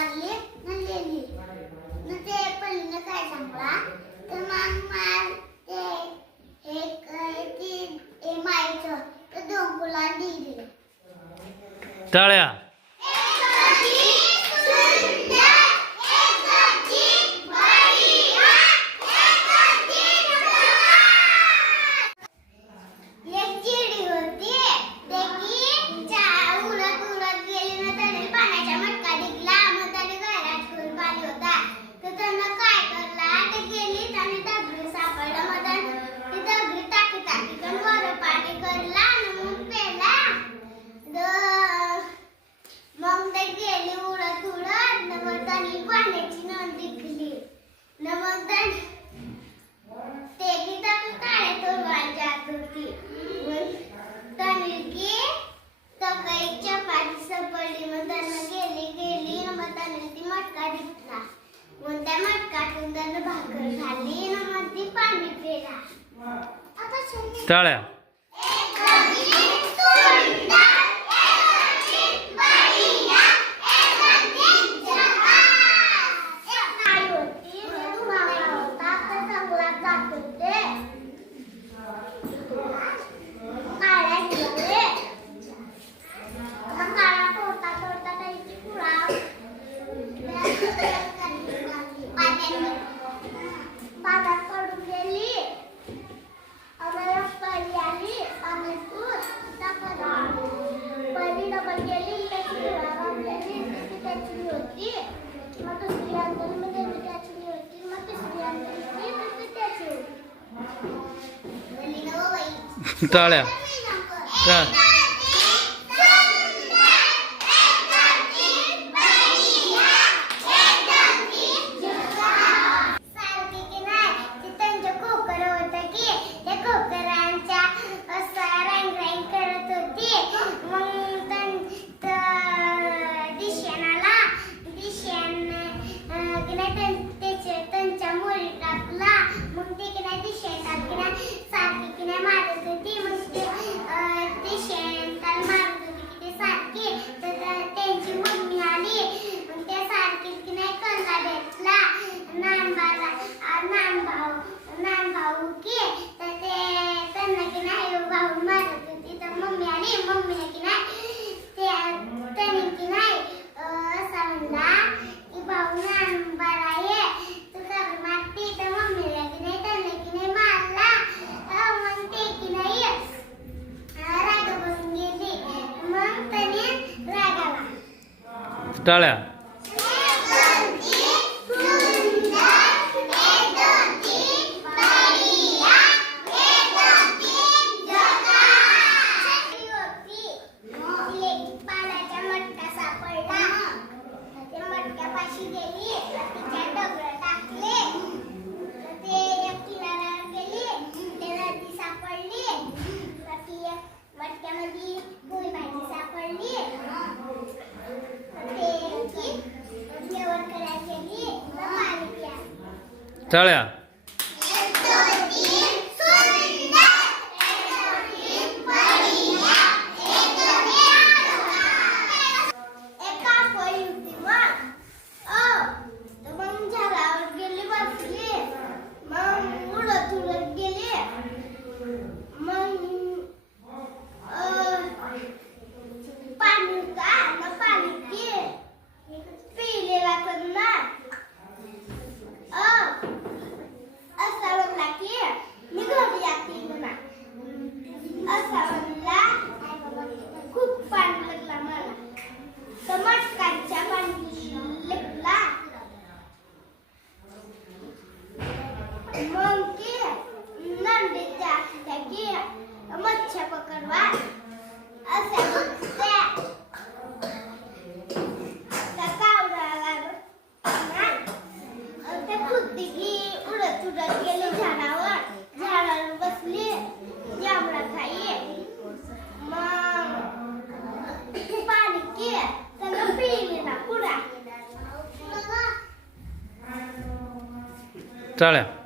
लागली न ते पहिलं काय सांगला तर मग मार ते हे ती हे मायचं तर डोंगुला लिहिली टाळ्या. आनंदानं भाकर खाल्ली ना मध्ये पाणी पिला आता तळ्या 你了。啥咋了咋了？咋了